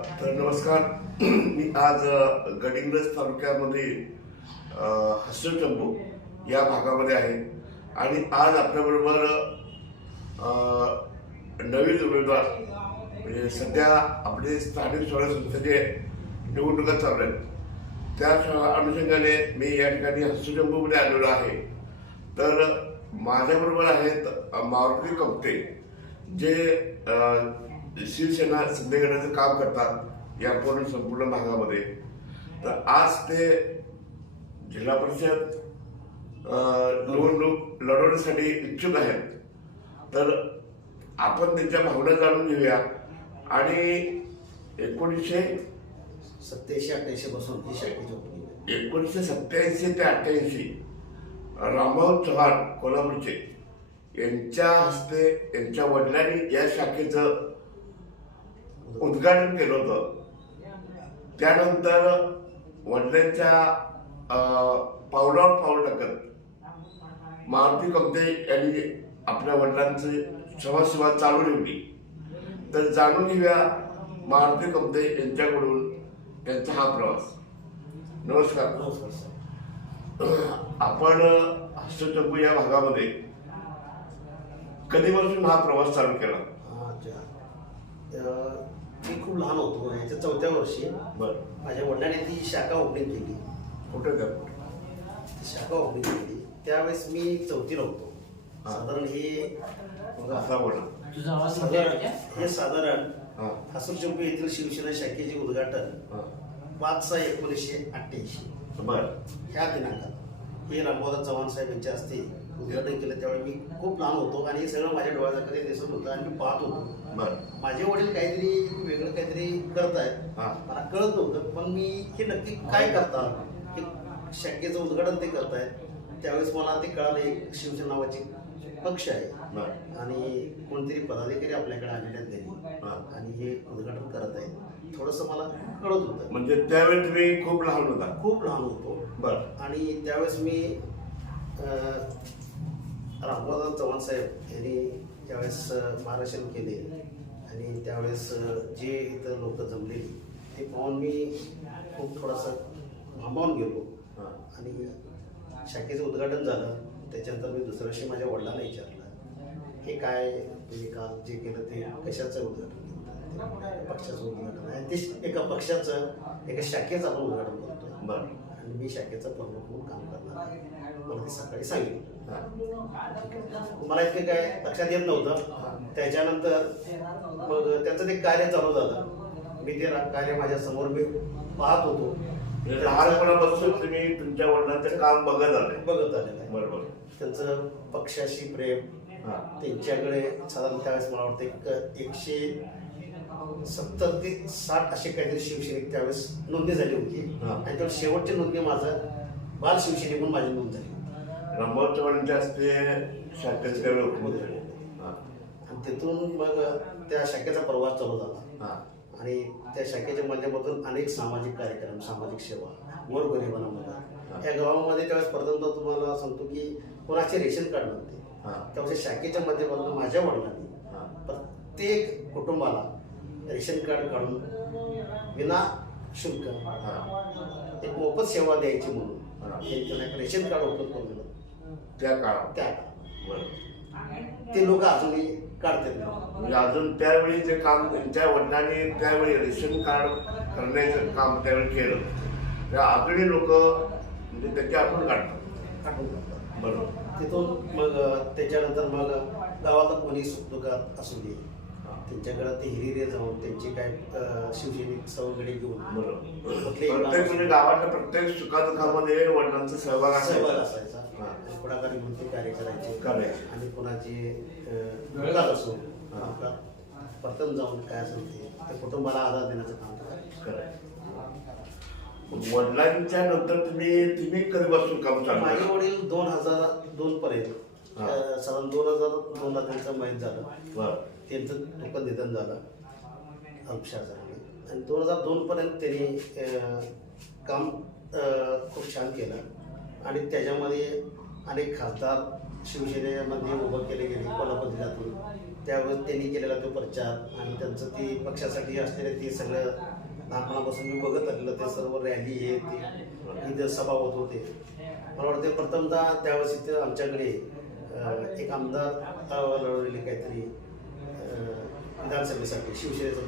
तर नमस्कार. मी आज गडिंग्रज तालुक्यामध्ये अ, या भागामध्ये आहे. आणि आज आपल्याबरोबर नवीन उमेदवार म्हणजे सध्या आपले स्थानिक स्वराज्य संस्थेचे निवडणुका चालू आहेत. त्या अनुषंगाने मी या ठिकाणी हस्तचंपूमध्ये आलेलो आहे. तर माझ्याबरोबर आहेत मारुती कवते जे शिवसेना सिद्धगडाचं काम करतात या पूर्ण संपूर्ण भागामध्ये. तर आज ते जिल्हा परिषद निवडणूक लढवण्यासाठी इच्छुक आहेत. तर आपण त्यांच्या भावना जाणून घेऊया. आणि एकोणीसशे सत्याऐंशी अठ्ठ्याऐंशी पासून. एकोणीसशे सत्याऐंशी ते अठ्ठ्याऐंशी रामभाऊ चव्हाण कोल्हापूरचे यांच्या हस्ते यांच्या वडिलांनी या शाखेचं उद्घाटन केलं होतं. त्यानंतर वडिलांच्या पावलावर पाऊल टाकत मारुती कमते यांनी आपल्या वडिलांची समाजसेवा चालू ठेवली. तर जाणून घेऊया मारुती कमते यांच्याकडून त्यांचा हा प्रवास. नमस्कार. नमस्कार आपण हस्तचंपू या भागामध्ये कधीपासून हा प्रवास चालू केला? मी खूप लहान होतो याच्या चौथ्या वर्षी. बर. माझ्या वडिलांनी ती शाखा ओपनिंग केली. कुठे त्या ती शाखा ओपनिंग केली. त्यावेळेस मी चौथीला होतो हा. साधारण हे बघा, असा बोला. तुझा आवाज मोठा आहे साधारण का? हे साधारण हा. हसूरचंपू येथील शिवसेना शाखेचे उद्घाटन हा. पाच सहा एकोणीसशे अठ्ठ्याऐंशी. बर. ह्या दिनांकात. हे रामदास चव्हाण साहेब यांच्या हस्ते उद्घाटन केलं. त्यावेळी मी खूप लहान होतो आणि हे सगळं माझ्या डोळ्याचा कधी दिसत होतं आणि मी पाहत होतो. बर. माझे वडील काहीतरी वेगळं काहीतरी करतायत. हा. मला कळत नव्हतं पण मी हे नक्की काय करतात हे शाखेचं उद्घाटन ते करतायत. त्यावेळेस मला ते कळालं एक शिवसेना नावाची पक्ष आहे. बर. आणि कोणतरी पदाधिकारी आपल्याकडे आलेले आहेत हा. आणि हे उद्घाटन करत आहेत. थोडंसं मला कळत होतं. म्हणजे त्यावेळी तुम्ही खूप लहान होता. खूप लहान होतो. बर. आणि त्यावेळेस मी रामदास चव्हाण साहेब यांनी त्यावेळेस अं, महाराष्ट्र केले आणि त्यावेळेस जे इथं लोक जमलेली ते पाहून मी खूप थोडासा भांबावून गेलो. आणि शाखेचं उद्घाटन झालं. त्याच्यानंतर मी दुसऱ्या माझ्या वडिलांना विचारलं हे काय तुम्ही काल जे केलं ते कशाचं उद्घाटन पक्षाचं उद्घाटन आहे. ते एका पक्षाचं एका शाखेचं आपण उद्घाटन करतोय. बर. आणि मी शाखेचा प्रमुख म्हणून काम करणार आहे. मला ते सकाळी सांगितलं. मला इतके काय लक्षात येत नव्हतं. त्याच्यानंतर मग त्याचं ते कार्य चालू झालं. मी ते कार्य माझ्यासमोर मी पाहत होतो. म्हणजे लहानपणापासून तुम्ही तुमच्या वडिलांचं काम बघत आले. बघत आलेलं आहे. बरोबर. त्यांचं पक्षाशी प्रेम हा. त्यांच्याकडे साधारण त्यावेळेस मला वाटतं एक एकशे सत्तर ते साठ असे काहीतरी शिवसैनिक त्यावेळेस नोंदणी झाली होती. आणि त्यावेळेस शेवटची नोंदणी माझं बाल शिवसैनिक म्हणून माझी नोंद झाली. चव्हाणांच्या हस्ते शाखेचे झाले. हा. आणि तिथून मग त्या शाखेचा प्रवास चालू झाला. हा. आणि त्या शाखेच्या माध्यमातून अनेक सामाजिक कार्यक्रम सामाजिक सेवा गोरगरिबांना मदत. या गावामध्ये त्यावेळेस प्रथमतः तुम्हाला सांगतो की कोणाचे रेशन कार्ड नव्हते. हा. त्यावेळेस शाखेच्या माध्यमातून माझ्या वडिलांनी हा. प्रत्येक कुटुंबाला रेशन कार्ड काढून विना शुल्क हा. एक मोफत सेवा द्यायची म्हणून रेशन कार्ड ओपन करून दिलं. त्या काळात त्या ते लोक अजूनही काढतात. म्हणजे अजून त्यावेळी जे काम त्यांच्या वडिलांनी त्यावेळी रेशन कार्ड करण्याचं काम त्यावेळी केलं त्या अजूनही लोक म्हणजे त्याची आपण काढतात. बरोबर तिथून मग त्याच्यानंतर मग गावाला कोणी सुखदुःखात असू दे त्यांच्याकडे ते हिरिरे जाऊन त्यांची काय अं, शिवसैनिक सवंगडी घेऊन बरोबर कुठलेही प्रत्येक म्हणजे गावातल्या प्रत्येक सुखादुखामध्ये वडिलांचा सहभाग सहभाग असायचा. हा. पुढाकारी म्हणून ते कार्य करायचे करायचे. आणि कोणाचे दुःखात असो दुःखात प्रथम जाऊन काय असेल ते त्या कुटुंबाला आधार देण्याचं काम करायचे. वडिलांच्या नंतर तुम्ही तुम्ही कधीपासून काम चालू माझे केलं? वडील दोन हजार दोन पर्यंत हा. अं, साधारण दोन हजार दोनला त्यांचं मयत झालं. बरं. त्यांचं दुःखद निधन झालं. अल्पशासाने आणि दोन हजार दोन पर्यंत त्यांनी अं, काम अं, खूप छान केलं. आणि त्याच्यामध्ये अनेक खासदार शिवसेनेमध्ये उभं केले गेले कोल्हापूर जिल्ह्यातून. त्यावेळेस त्यांनी केलेला तो प्रचार आणि त्यांचं ते पक्षासाठी असलेलं ते सगळं लहानपणापासून मी बघत आलेलं ते सर्व रॅली हे ते इथं सभा होत होते. मला वाटते प्रथमतः त्यावेळेस इथं आमच्याकडे एक आमदार लढवलेले काहीतरी विधानसभेसाठी शिवसेनेचं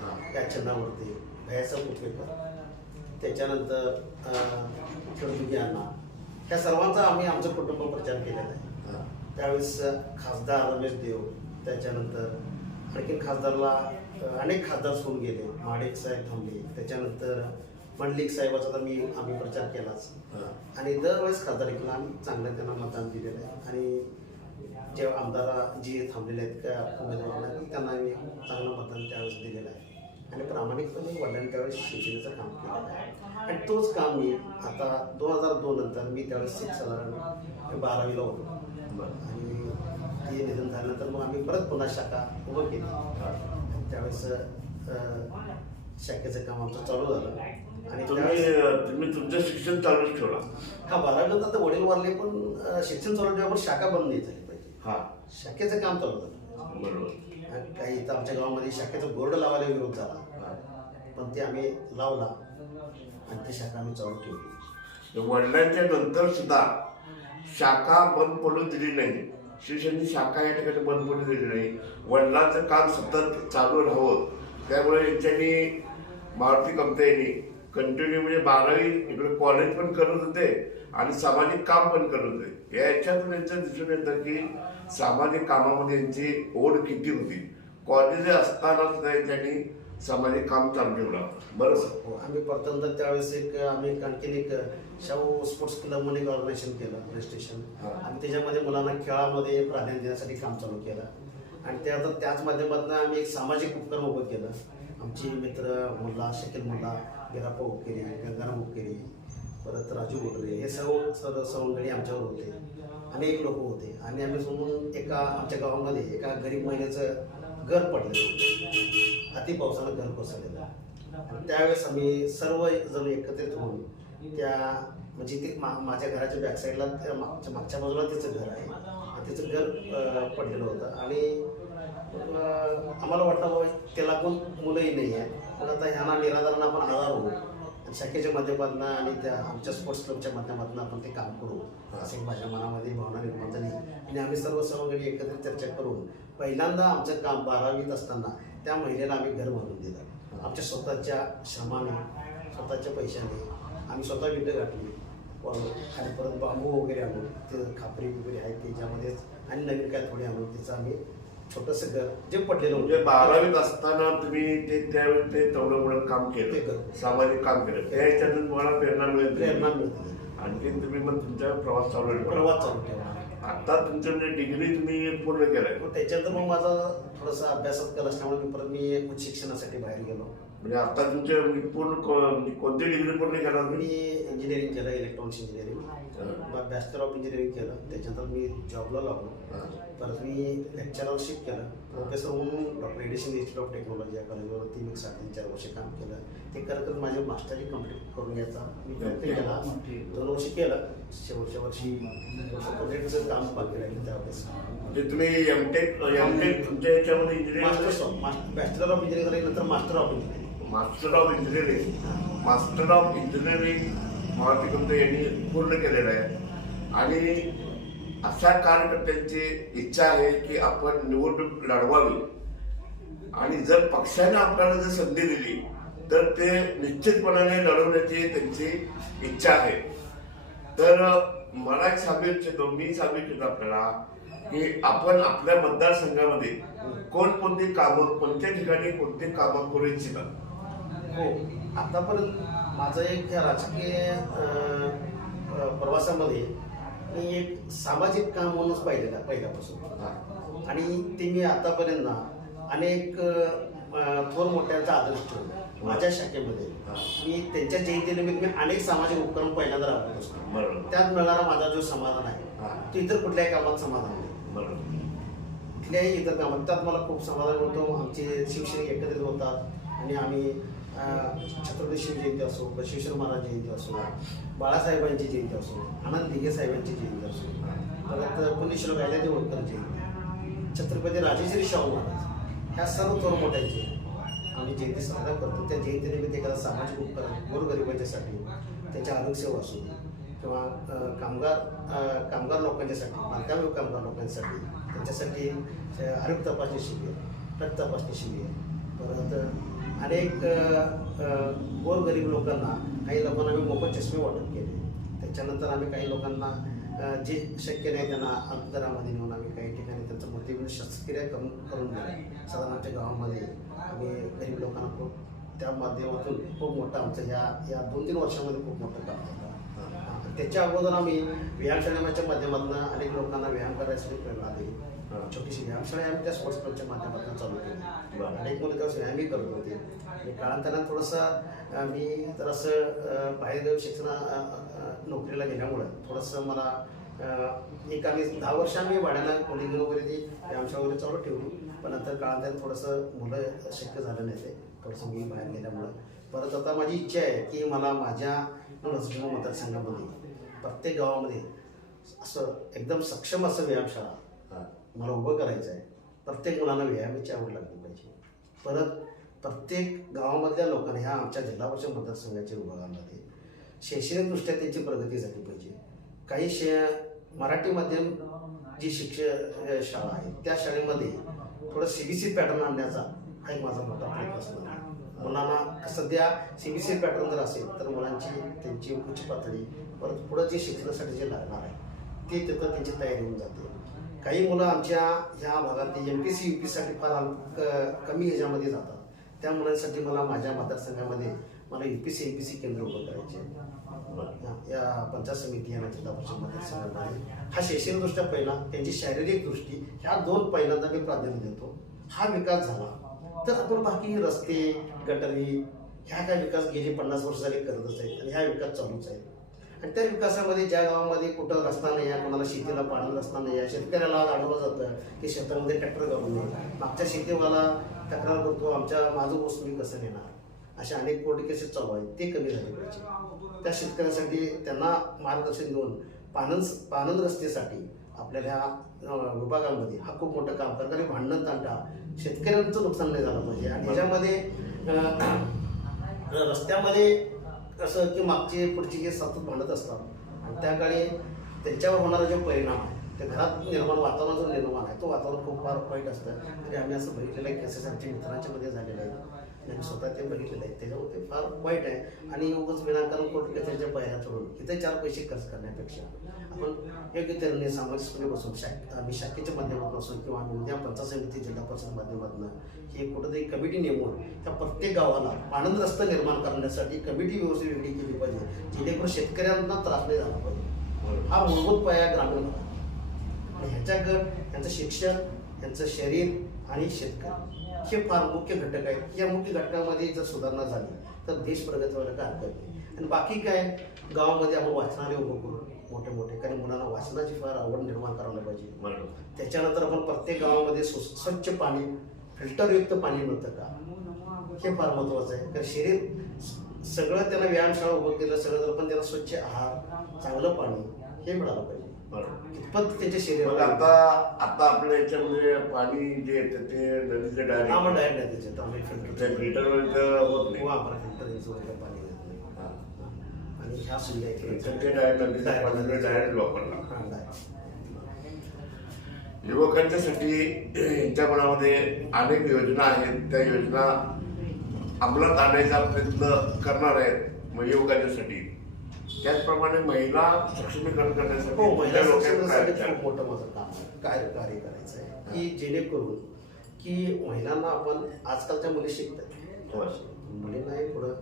हा. त्या चिन्हावरती भयासाहेब कुपेकर त्याच्यानंतर कडदुगी अण्णा त्या सर्वांचा आम्ही आमचं कुटुंब प्रचार केलेला आहे. त्यावेळेस खासदार रमेश देव त्याच्यानंतर आणखीन खासदारला अनेक खासदार सोडून गेले. माडिक साहेब थांबले. त्याच्यानंतर मंडलिक साहेबाचा तर मी आम्ही प्रचार केलाच. आणि दरवेळेस खासदारकीला आम्ही चांगलं त्यांना मतदान दिलेलं आहे. आणि जे आमदार जे थांबलेले आहेत त्या उमेदवारांना त्यांना आम्ही चांगलं मतदान त्यावेळेस दिलेलं आहे. आणि प्रामाणिकपणे वडिलांनी त्यावेळेस शिवसेनेचं काम केलेलं आहे. आणि तोच काम मी आता दोन हजार दोन नंतर मी त्यावेळेस सिक्स साधारण बारावीला होतो. बरं. आणि ते निधन झाल्यानंतर मग आम्ही परत पुन्हा शाखा उभं केली. त्यावेळेस शाखेचं काम आमचं चालू झालं. आणि तुम्ही तुमचं शिक्षण चालूच ठेवला. हा बारावीनंतर तर वडील वारले पण शिक्षण चालू ठेवा पण शाखा बंद नाही झाली पाहिजे. हा. शाखेचं काम चालू झालं. बरोबर. काही इथं आमच्या गावामध्ये शाखेचं बोर्ड लावायला विरोध झाला. पण ते आम्ही लावला आणि ती शाखा आम्ही चालू ठेवली. वडिलांच्या नंतर सुद्धा शाखा बंद पडू दिली नाही. शिवसेनेची शाखा या ठिकाणी बंद पडू दिली नाही. वडिलांचं काम सतत चालू राहावं. त्यामुळे यांच्यानी मारुती कमते यांनी कंटिन्यू म्हणजे बारावी इकडे कॉलेज पण करत होते आणि सामाजिक काम पण करत होते. या याच्यातून यांचं दिसून येतं की सामाजिक कामामध्ये यांची ओढ किती होती? कॉलेज असताना सुद्धा यांच्यानी सामाजिक काम चालू ठेवलं. होतं. बरोबर हो, आम्ही प्रथमतः त्यावेळेस एक आम्ही आणखीन एक शाहू स्पोर्ट्स क्लब म्हणून एक ऑर्गनायझेशन केलं रजिस्ट्रेशन हा. आणि त्याच्यामध्ये मुलांना खेळामध्ये प्राधान्य देण्यासाठी काम चालू केलं. आणि त्यानंतर त्याच माध्यमातून आम्ही एक सामाजिक उपक्रम उभं केलं. आमचे मित्र मुल्ला शकील मुल्ला बिराप्पा उकेरी गंगाराम उकेरी परत राजू गोटरे हे सर्व सर्व सवंगडी आमच्यावर होते. अनेक लोक होते. आणि आम्ही समोर एका आमच्या गावामध्ये एका गरीब महिलेचं घर पडलेलं अति पावसानं घर कोसळलेलं. आणि त्यावेळेस आम्ही सर्व जण एकत्रित होऊन त्या म्हणजे ते मा माझ्या घराच्या बॅकसाईडला त्या मागच्या मागच्या बाजूला तिचं घर आहे. तिचं घर पडलेलं होतं. आणि आम्हाला वाटलं बाबा त्याला कोण मुलंही नाही आहे. पण आता ह्यांना निराधारांना आपण आधार होऊ. शाखेच्या माध्यमातून आणि त्या आमच्या स्पोर्ट्स क्लबच्या माध्यमातून आपण ते काम करू. असं माझ्या मनामध्ये भावना निर्माण झाली. आणि आम्ही सर्व सहकारी एकत्रित चर्चा करून पहिल्यांदा आमचं काम बारावीत असताना त्या महिलेला आम्ही घर बांधून दिलं. आमच्या स्वतःच्या श्रमाने स्वतःच्या पैशाने आम्ही स्वतः विंड गाठली आणि परत बांबू वगैरे आणून ते खापरी वगैरे आहेत त्याच्यामध्ये आणि नवीन काय थोडी आणून तिचं आम्ही छोटंसं घर जे पडलेलं म्हणजे बारावीत असताना तुम्ही ते त्यावेळी ते तेवढं काम ते केलं. सामाजिक काम केलं. त्या ह्याच्यातून तुम्हाला प्रेरणा मिळत प्रेरणा नाही. मिळते आणखी तुम्ही मग तुमचा प्रवास चालू ठेवला. प्रवास चालू ठेवला आता तुमचं म्हणजे डिग्री तुम्ही पूर्ण केलाय. मग त्याच्यानंतर मग माझा थोडासा अभ्यासात कल असल्यामुळे मी परत मी उच्च शिक्षणासाठी बाहेर गेलो. म्हणजे आता तुमचे म्हणजे पूर्ण को- म्हणजे कोणती डिग्री पूर्ण केला मी तुम्ही इंजिनिअरिंग केलं electronics engineering bachelor of engineering केलं. त्याच्यानंतर मी जॉबला लागलो. हा. परत मी लेक्चररशिप केलं. प्रोफेसर म्हणून doctor addition institute of technology या कॉलेजवर तीन एक साडे चार वर्ष काम केलं. ते करत करत माझे मास्टरी कंप्लीट करून घ्यायचा मी प्रयत्न केला. दोन वर्ष केलं. शेवटच्या वर्षी प्रोजेक्टचं काम बाकी राहिलं त्यावेळेस. म्हणजे तुम्ही एमटेक एमटेक तुमच्या ह्याच्यामध्ये master engineering bachelor of engineering झाल्यानंतर master of engineering master of engineering master of engineering Maruti company यांनी पूर्ण केलेलं आहे. आणि अशा कार्यकर्त्यांची इच्छा आहे की आपण निवडणूक लढवावी. आणि जर पक्षाने आपल्याला जर संधी दिली तर ते निश्चितपणाने लढवण्याची त्यांची इच्छा आहे. तर मला एक सांगू इच्छितो मी सांगू इच्छितो आपल्याला की आपण आपल्या मतदारसंघामध्ये कोणकोणती कामं कोणत्या ठिकाणी कोणती कामं करू इच्छितात? हो. आतापर्यंत माझं एक राजकीय प्रवासामध्ये मी एक सामाजिक काम म्हणूनच पाहिलेलं आहे पहिल्यापासून. आणि ते मी आतापर्यंत ना अनेक थोर मोठ्यांचा आदर्श ठेवला. माझ्या शाखेमध्ये. मी त्यांच्या जयंतीनिमित्त मी अनेक सामाजिक उपक्रम पहिल्यांदा राबवत असतो. त्यात मिळणारा माझा जो समाधान. आहे तो इतर कुठल्याही कामात समाधान नाही. बरोबर. कुठल्याही इतर कामात. त्यात मला खूप समाधान मिळतो. आमचे शिवसैनिक एकत्रित होतात आणि आम्ही छत्रपती शिवजयंती असो बसवेश्वर महाराज जयंती असो बाळासाहेबांची जयंती असो आनंद दिघे साहेबांची जयंती असो परत पुण्यश्लोक अहिल्यादेवी होळकर जयंती छत्रपती राजेश्री शाहू महाराज ह्या सर्व थोर मोठ्यांचे आम्ही जयंती साजरा करतो. त्या जयंतीनिमित्त एखादा सामाजिक उपक्रम गोरगरिबांच्यासाठी त्याच्या आरोग्यसेवा असू किंवा कामगार कामगार लोकांच्यासाठी बांधकाम कामगार लोकांसाठी त्यांच्यासाठी आरोग्य तपासणी शिबिर रक्त तपासणी शिबिर परत अनेक गोरगरीब लोकांना काही लोकांना आम्ही मोफत चष्मे वाटप केले. त्याच्यानंतर आम्ही काही लोकांना जे शक्य नाही त्यांना अंतरामध्ये नेऊन आम्ही काही ठिकाणी त्यांचं मोठे शस्त्रक्रिया करून करून दिल्या साधारण आमच्या गावामध्ये आम्ही गरीब लोकांना खूप त्या माध्यमातून खूप मोठं आमचं ह्या या दोन तीन वर्षामध्ये खूप मोठं काम आणि त्याच्या अगोदर आम्ही व्यायामशाळेच्या माध्यमातून अनेक लोकांना व्यायाम करायसाठी प्रेरणा. दिली. छोटीशी व्यायामशाळा आम्ही त्या स्पोर्ट्स क्लबच्या माध्यमातून चालू केली. अनेक मुलं त्यावेळेस व्यायामही करत होते. आणि काळांतरानं थोडंसं मी जरासं अं, बाहेर शिक्षण नोकरीला गेल्यामुळं थोडंसं मला एक आम्ही दहा वर्ष आम्ही वाड्याला कोलिंग वगैरे ती व्यायामशाळा वगैरे चालू ठेवली. पण नंतर काळांतरानं थोडंसं मुलं शक्य झालं नाही ते. थोडंसं मी बाहेर गेल्यामुळं. परत आता माझी इच्छा आहे की मला माझ्या मतदारसंघामध्ये प्रत्येक गावामध्ये असं एकदम सक्षम असं व्यायामशाळा. मला उभं करायचं आहे प्रत्येक मुलांना व्यायामाची आवड लागली पाहिजे. परत प्रत्येक गावामधल्या लोकांना ह्या आमच्या जिल्हा परिषद मतदारसंघाच्या विभागामध्ये शैक्षणिकदृष्ट्या त्यांची प्रगती झाली पाहिजे. काही शे मराठी माध्यम जी शिक्षण शाळा आहे त्या शाळेमध्ये थोडं सी बी सी पॅटर्न आणण्याचा हा एक माझा मोठा प्रयत्न असणार आहे. मुलांना सध्या सी बी सी पॅटर्न जर असेल तर मुलांची त्यांची उच्च पातळी परत पुढं जे शिक्षणासाठी जे लागणार आहे ते तिथं त्यांची तयारी होऊन जाते. काही मुलं आमच्या ह्या भागातली एम पी सी यू पीसाठी फार अल- क- कमी ह्याच्यामध्ये जातात. त्या मुलांसाठी मला माझ्या मतदारसंघामध्ये मला U P C M P C केंद्र उभं करायचे. या- या पंचायत समिती आणि जिल्हा परिषद मतदारसंघामध्ये. हा शैक्षणिकदृष्ट्या पहिला त्यांची शारीरिक दृष्टी ह्या दोन पहिल्यांदा मी प्राधान्य देतो. हा विकास झाला. तर आपण बाकी रस्ते गटारी ह्या काय विकास गेली पन्नास वर्ष झाली करतच आहेत आणि ह्या विकास चालूच आहे. आणि त्या विकासामध्ये ज्या गावामध्ये कुठं रस्ता नाही आहे कोणाला शेतीला पाणी रस्ता नाही आहे शेतकऱ्याला आज अडवलं जातं की शेतामध्ये ट्रॅक्टर घालून नये मागच्या शेतीवाला तक्रार करतो आमच्या माझं वस्तू विकसन कसं नेणार अशा अनेक कोर्ट केसेस चालू आहेत. ते कमी झाले पाहिजे. त्या शेतकऱ्यासाठी त्यांना मार्गदर्शन देऊन पानंद पानंद रस्त्यासाठी आपल्या ह्या विभागामध्ये हा खूप मोठं काम करतात. भांडण तांटा शेतकऱ्यांचं नुकसान नाही झालं पाहिजे. आणि ह्याच्यामध्ये रस्त्यामध्ये कसं की मागचे पुढचे जे सतत भांडत असतात. आणि त्या काळी त्यांच्यावर होणारा जो परिणाम आहे ते घरात निर्माण वातावरण जो निर्माण आहे तो वातावरण खूप फार वाईट असतं. तरी आम्ही असं बघितलेलं आहे केसेस आमच्या मित्रांच्या मध्ये झालेलं आहे आणि स्वतः ते बघितलेलं आहे. त्याच्यामुळे ते फार वाईट आहे. आणि उगाच विनाकारण कोर्ट कचेरीच्या पायऱ्या सोडून इथे चार पैसे खर्च करण्यापेक्षा. आपण योग्य तऱ्हेने सामंजस्यपणे बसून शाख आम्ही शाखेच्या माध्यमातून असो किंवा आम्ही उद्या पंचायत समिती जिल्हा परिषद माध्यमातून हे कुठेतरी कमिटी नेमून त्या प्रत्येक गावाला आनंद रस्ता निर्माण करण्यासाठी कमिटी व्यवस्थित वेगळी केली पाहिजे जेणेकरून शेतकऱ्यांना त्रास नाही झाला पाहिजे. हा मूलभूत पाया ग्रामीण भागात. आणि ह्याच्याकडं यांचं शिक्षण यांचं शरीर आणि शेतकरी हे फार मुख्य घटक आहेत. या मुख्य घटकामध्ये जर सुधारणा झाली तर देश प्रगती व्हायला काय हरकत नाही. आणि बाकी काय? गावामध्ये आपण वाचनालय उभं करू मोठे मोठे कारण मुलांना वाचनाची फार आवड निर्माण करायला पाहिजे. त्याच्यानंतर आपण प्रत्येक गावामध्ये स्व- स्वच्छ पाणी फिल्टरयुक्त पाणी मिळतं का? हे फार महत्वाचं आहे. कारण शरीर सगळं त्यांना व्यायामशाळा उभं केलं सगळं तर पण त्यांना स्वच्छ आहार चांगलं पाणी हे मिळालं पाहिजे. कितपत त्यांच्या मग शरीराला आता आता आपल्या याच्यामध्ये पाणी जे येतं ते नदीचं डायरेक्ट डायरेक्ट आहे त्याच्यात आम्ही ते फिल्टर फिल्टर होत नाही किंवा आम्हाला फिल्टर याचं वगैरे पाणी येत नाही हा. आणि ह्या सुविधा तर ते डायरेक्ट नदीचं पाणी डायरेक्ट वापरला हा, direct. युवकांच्यासाठी यांच्या मनामध्ये अनेक योजना आहेत. त्या योजना अंमलात आणण्याचा प्रयत्न करणार आहेत मग युवकांच्यासाठी. त्याचप्रमाणे महिला सक्षमीकरण करण्यासाठी हो महिला त्या लोकांना सक्षमीकरणासाठी काय खूप मोठं माझं काम आहे. कार्य कार्य करायचं आहे की जेणेकरून की महिलांना आपण आजकालच्या मुली शिकतात. होय. मुलींनाही म्हणजे पुढं.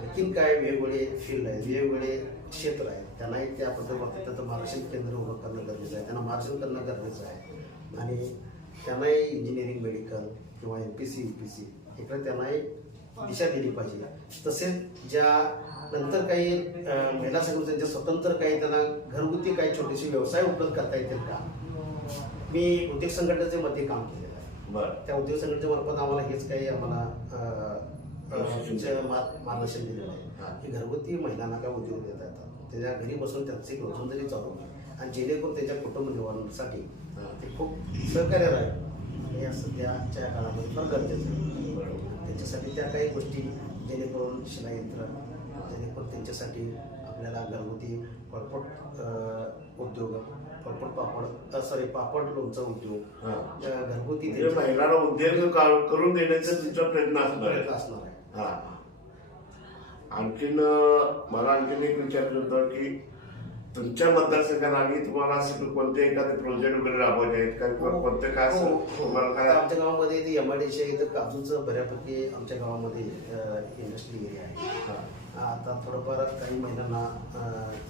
आणखीन काय वेगवेगळे फील्ड आहेत वेगवेगळे क्षेत्र आहेत. त्यांनाही त्याबद्दल बघतात त्याचं मार्गदर्शन केंद्र उभं करणं गरजेचं आहे. त्यांना मार्गदर्शन करणं गरजेचं आहे. आणि त्यांनाही इंजिनिअरिंग मेडिकल किंवा M P C U P C इकडे त्यांनाही दिशा दिली पाहिजे. तसेच ज्या नंतर काही महिला संघटनांचे स्वतंत्र काही त्यांना घरगुती काही छोटेसे व्यवसाय उपलब्ध करता येतील का? मी उद्योग संघटनेचे मध्ये काम केलेलं आहे. बरं. त्या उद्योग संघटनेच्या मार्फत आम्हाला हेच काही आम्हाला प्रशिक्षण मार्गदर्शन दिलेलं. आहे. की घरगुती महिलांना काय उद्योग देता येतात? त्याच्या घरी बसून त्यांचे रोजंदारी चालू आणि जेणेकरून त्यांच्या कुटुंब निवारणासाठी. ते खूप सहकार्य राहील हे असं त्याच्या काळामध्ये फार गरजेचं आहे. त्यांच्यासाठी त्या काही गोष्टी जेणेकरून शिलायंत्र जेणेकरून त्यांच्यासाठी आपल्याला घरगुती फळपट अ, उद्योग फळपट पापड सॉरी पापड लोणचा उद्योग घरगुती म्हणजे महिलांना उद्योग करून देण्याचा तुमचा आहे. प्रयत्न असणार आहे. हा आणखीन मला आणखीन एक विचारायचं होतं की तुमच्या मतदारसंघात आणि तुम्हाला असं कोणते एखादे प्रोजेक्ट वगैरे राबवायचे आहेत? का किंवा कोणते काय हो, असं हो. तुम्हाला आता काय आमच्या गावामध्ये ती एम आय डी इथं काजूचं बऱ्यापैकी आमच्या गावामध्ये इंडस्ट्री एरिया आहे. हा. आता थोडंफार काही महिलांना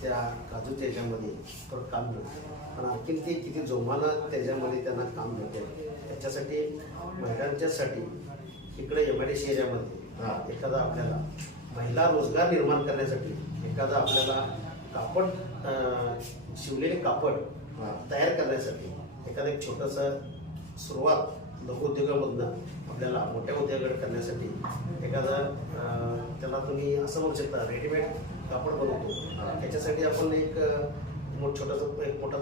त्या काजूच्या याच्यामध्ये थोडं काम मिळतं. पण आणखीन ते किती जोमानं त्याच्यामध्ये त्यांना काम मिळते. त्याच्यासाठी महिलांच्यासाठी इकडे एम आय डी हा. एखादा आपल्याला महिला रोजगार निर्माण करण्यासाठी एखादा आपल्याला कापड शिवलेले कापड. तयार करण्यासाठी एखादं एक छोटंसं सुरुवात लघुउद्योगामधनं आपल्याला मोठ्या उद्योगाकडे करण्यासाठी एखादं त्याला तुम्ही असं म्हणू शकता रेडीमेड कापड बनवतो. त्याच्यासाठी आपण एक मोठ छोटासा एक मोठा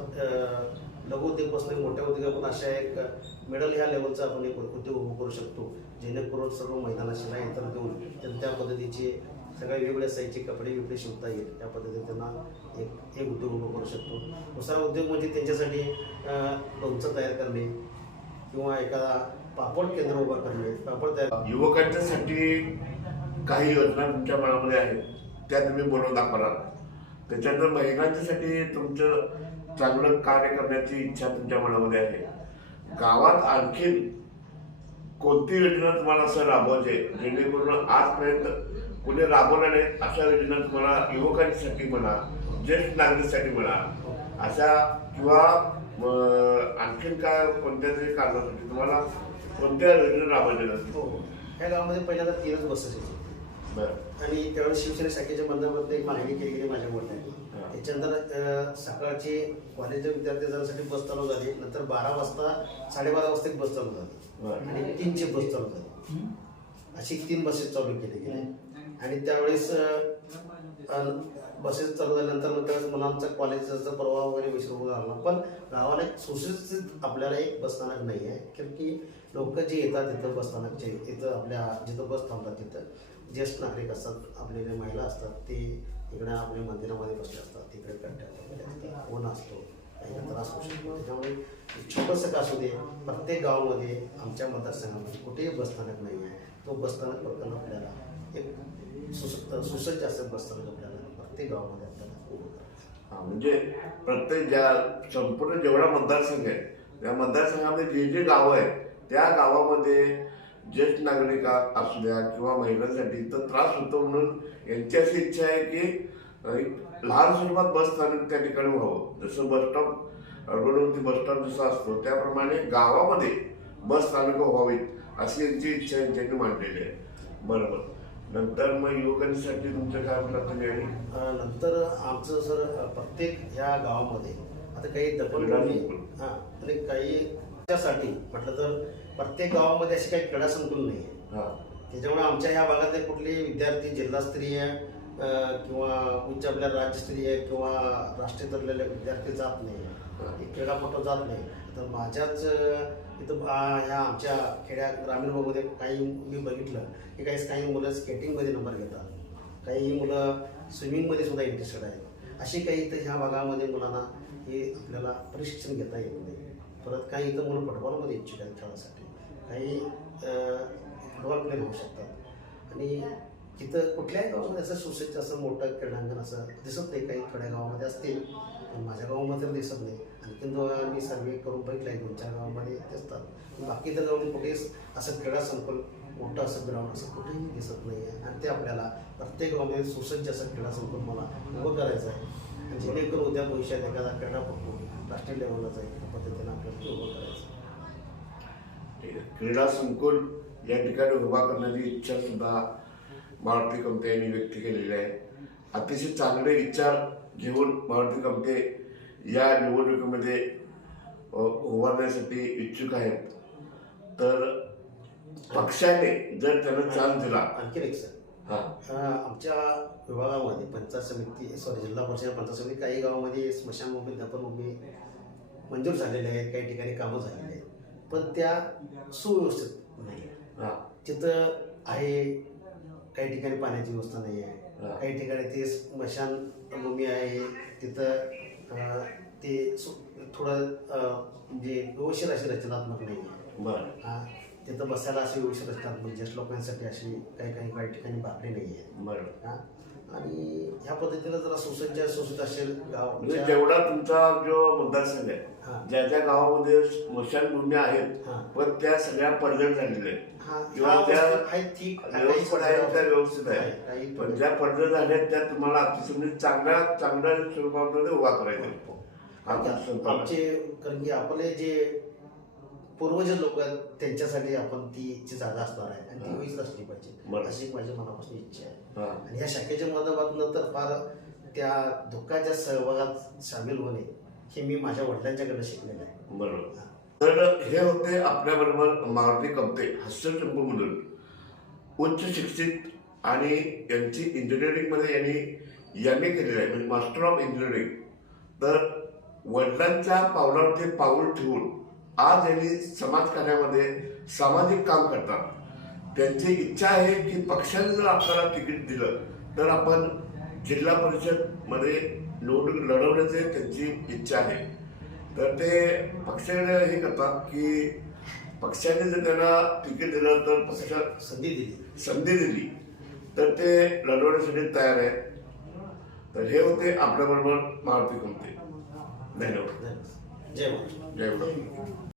लघु उद्योगपासून एक मोठ्या उद्योगापासून अशा एक मिडल ह्या लेवलचा आपण एक उद्योग उभं करू शकतो जेणेकरून सर्व महिलांना शिलाई यंत्र देऊन त्यांना त्या पद्धतीचे सगळ्या वेगवेगळ्या साईजचे कपडे वेगळे शिवता येईल. त्या पद्धतीने त्यांना एक एक उद्योग उभं करू शकतो. दुसरा उद्योग म्हणजे त्यांच्यासाठी लोणचं तयार करणे किंवा एखादा पापड केंद्र उभा करणे. पापड तयार युवकांच्यासाठी काही योजना तुमच्या मनामध्ये आहेत? त्या तुम्ही बनवून दाखवणार त्याच्यानंतर महिलांच्यासाठी तुमचं चांगलं कार्य करण्याची इच्छा तुमच्या मनामध्ये आहे. गावात आणखीन कोणती योजना तुम्हाला असं राबवायचे जेणेकरून आजपर्यंत कोणी राबवल्या नाहीत अशा योजना तुम्हाला युवकांसाठी म्हणा ज्येष्ठ नागरिकसाठी म्हणा अशा किंवा आणखीन काय कोणत्या तरी कारणासाठी तुम्हाला कोणत्या योजना राबवल्या जातील हो ह्या गावामध्ये पहिल्यांदा तीनच बसेस होते. बरं. आणि त्यावेळेस शिवसेना शाखेच्या बंधामध्ये एक मागणी केली गेली माझ्या मोठ्याने हा. त्याच्यानंतर सकाळची कॉलेजच्या विद्यार्थी जाण्यासाठी बस चालू झाली. नंतर बारा वाजता साडेबारा वाजता एक बस चालू झाली. आणि तीनची बस चालू झाली. अशी तीन बसेस चालू केले गेले. आणि त्यावेळेस बसेस चालू झाल्यानंतर मग त्यावेळेस मला आमचा कॉलेजचा प्रवाह वगैरे विसरून झाला. पण गावाला एक सुशिक्षित आपल्याला एक बसस्थानक नाही आहे. कारण की लोक जे येतात तिथं बसस्थानकचे इथं आपल्या जिथं बस थांबतात तिथं ज्येष्ठ नागरिक असतात आपले जे महिला असतात ते इकडे आपल्या मंदिरामध्ये बसले असतात तिकडे कंटाळले वगैरे असतात. ऊन असतो काही त्रास होऊ शकतो. त्याच्यामुळे छोटंसं का असू दे प्रत्येक गावामध्ये आमच्या मतदारसंघामध्ये कुठेही बसस्थानक नाही आहे. तो बसस्थानक करताना आपल्याला एक सुस सुसज्ज असं बसस्थानक आपल्याला प्रत्येक गावामध्ये आपल्याला उभं करायचं हा, म्हणजे प्रत्येक ज्या संपूर्ण जेवढा मतदारसंघ आहे त्या मतदारसंघामध्ये जे जे गावं आहेत त्या गावामध्ये ज्येष्ठ नागरिक असू द्या किंवा महिलांसाठी तर त्रास होतो म्हणून यांची अशी इच्छा आहे की एक लहान स्वरूपात बस स्थानक त्या ठिकाणी व्हावं. जसं बस स्टॉप रोडवरती बस स्टॉप जसं असतो त्याप्रमाणे गावामध्ये बस स्थानकं व्हावीत अशी यांची इच्छा यांच्यानी मांडलेली आहे. बरोबर. नंतर मग युवकांसाठी तुमचं काय म्हणतात तुम्ही आणि नंतर आमचं सर प्रत्येक ह्या गावामध्ये आता काही दफनभूमी हां आणि काही त्यासाठी म्हटलं तर प्रत्येक गावामध्ये अशी काही क्रीडा संकुल नाही आहे. त्याच्यामुळे आमच्या ह्या भागातले कुठले विद्यार्थी जिल्हास्तरीय किंवा उच्च आपल्या राज्यस्तरीय किंवा राष्ट्रीय दर्जाले विद्यार्थी जात नाही. क्रीडापटू जात नाही. तर माझ्याच इथं ह्या आमच्या खेड्या ग्रामीण भागामध्ये काही मी बघितलं की काही काही मुलं स्केटिंगमध्ये नंबर घेतात. काही मुलं स्विमिंगमध्ये सुद्धा इंटरेस्टेड आहेत. अशी काही इथं ह्या भागामध्ये मुलांना हे आपल्याला प्रशिक्षण घेता येत नाही. परत काही इथं मुलं फुटबॉलमध्ये इच्छुक आहेत खेळासाठी. काही फुटबॉल प्लेअर होऊ शकतात. आणि तिथं कुठल्याही गावामध्ये असं सुसज्ज असं मोठं क्रीडांगण असं दिसत नाही. काही थोड्या गावामध्ये असतील. पण माझ्या गावामध्ये तर दिसत नाही. आणखीन दोन मी सर्वे करून बघितलं आहे दोन चार गावामध्ये दिसतात. बाकीच्या बाकी तर गावामध्ये कुठेच असं क्रीडा संकुल मोठं असं ग्राउंड असं कुठेही दिसत नाही आहे. आणि ते आपल्याला प्रत्येक गावामध्ये सुसज्ज असं क्रीडा संकुल मला उभं करायचं आहे. आणि जेणेकरून उद्या भविष्यात एखादा क्रीडा पकडून राष्ट्रीय लेवलला जाईल त्या पद्धतीने आपल्याला ते उभं करायचं आहे. क्रीडा संकुल या ठिकाणी उभा करण्याची इच्छा सुद्धा मारुती कंपनी यांनी व्यक्त केलेली आहे. अतिशय चांगले विचार घेऊन मारुती कमते या निवडणुकीमध्ये उभारण्यासाठी इच्छुक आहेत. तर पक्षाने जर त्यांना चान्स दिला आणखीन एक सर. हा. आमच्या विभागामध्ये पंचायत समिती सॉरी जिल्हा परिषद पंचायत समिती काही गावामध्ये स्मशानभूमी दफनभूमी मंजूर झालेले आहेत काही ठिकाणी कामं झालेली आहेत. पण त्या सुव्यवस्थित नाही. तिथं आहे काही ठिकाणी पाण्याची व्यवस्था नाही आहे. काही ठिकाणी ते स्मशानभूमी आहे. तिथं ते थोडं म्हणजे व्यवस्थित अशी रचनात्मक नाही आहे. बर. हा, तिथं बसायला अशी व्यवस्थित रचनात्मक ज्येष्ठ लोकांसाठी अशी काही काही काही ठिकाणी बाकडी नाही आहे बर. हा आणि ह्या पद्धतीनं जरा सुसज्ज सुसज्ज असेल म्हणजे गावच्या जेवढा तुमचा जो मतदारसंघ आहे. ज्या ज्या गावामध्ये स्मशानभूमी आहेत. पण त्या सगळ्या पडझड झालेल्या आहेत. किंवा हा, त्या व्यवस्थित आहेत त्या व्यवस्थित आहे, पण ज्या पडझड झाल्या त्या तुम्हाला अतिशय चांगल्या चांगल्या स्वरूपामध्ये उभा करायचा हा आमचे- आहे. आमचे कारण की आपले जे पूर्वज लोक आहेत त्यांच्यासाठी आपण ती ची जागा असणार आहे. आणि ती हा. होईच असली पाहिजे. अशी एक माझी मनापासून इच्छा आहे. हा. आणि ह्या शाखेच्या माध्यमातून तर फार त्या दुःखाच्या सहभागात सामील होणे हे मी माझ्या वडिलांच्याकडे शिकलेलं आहे. बरोबर. तर हे होते आपल्या बरोबर मारुती कमते हस्तचंपूमधून उच्च शिक्षित आणि यांची इंजिनिअरिंगमध्ये यांनी एम ए केलेलं आहे म्हणजे मास्टर ऑफ इंजिनिअरिंग तर वडिलांच्या पावलावरती पाऊल ठेवून आज यांनी समाजकार्यामध्ये सामाजिक काम करतात. त्यांची इच्छा आहे की पक्षाने जर आपल्याला तिकीट दिलं तर आपण जिल्हा परिषदमध्ये निवडणूक लढवण्याची त्यांची इच्छा आहे. तर ते पक्षाने हे करतात की पक्षाने जर त्यांना तिकीट दिलं तर पक्ष संधी दिली. संधी दिली. तर ते लढवण्यासाठी तयार आहेत. तर हे होते आपल्याबरोबर मारुती कोणते धन्यवाद. जय महाराष्ट्र जय गुरु